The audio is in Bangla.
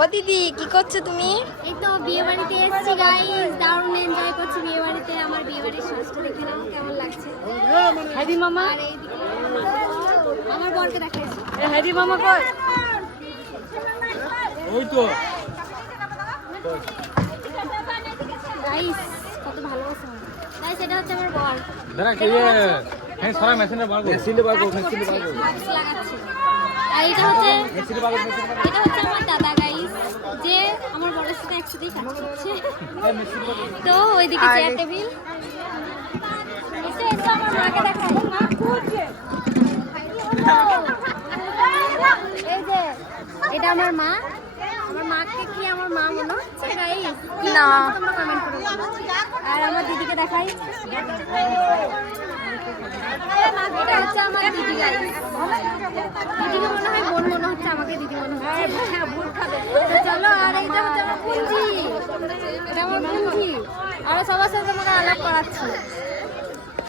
ও দিদি কি করছো তুমি? এই তো বিয়ে বাড়িতে এসেছি গাইস, দারুণ এনজয় করছি বিয়ে বাড়িতে। আমার বিয়ে বাড়ির সাজটা দেখে নাও কেমন লাগছে। হ্যারি মামা, আর এইদিকে আমার বরকে দেখাইছি। হ্যারি মামা কই? ওই তো গাইস কত ভালোবাসা। গাইস এটা হচ্ছে আমার বর। দাঁড়া কে হ্যাঁ সারা মেশিনে বার করো মেশিনে বার করো মেশিনে বার করো মাস্ক লাগাচ্ছে। আর এটা হচ্ছে আমার দাদা গাইস, যে আমার বরের সাথে একসাথেই কাজ করছে। তো ওইদিকে চেয়ার টেবিল। এসে আমার মাকে দেখাই। এই যে এটা আমার মা। আমার মাকে কি আমার মা মনে হচ্ছে গাইস? না। তোমরা কমেন্ট করো। আর আমার দিদিকে দেখাই। এটা হচ্ছে আমার দিদি গাইস। দিদিকে মনে হয় বোন মনে হচ্ছে, আমাকে দিদি মনে হচ্ছে। তো চলো। আর এইটা হচ্ছে আমার কুঞ্জি। এটা আমার কুঞ্জি। আর সবার সাথে তোমাকে আলাপ করাচ্ছি।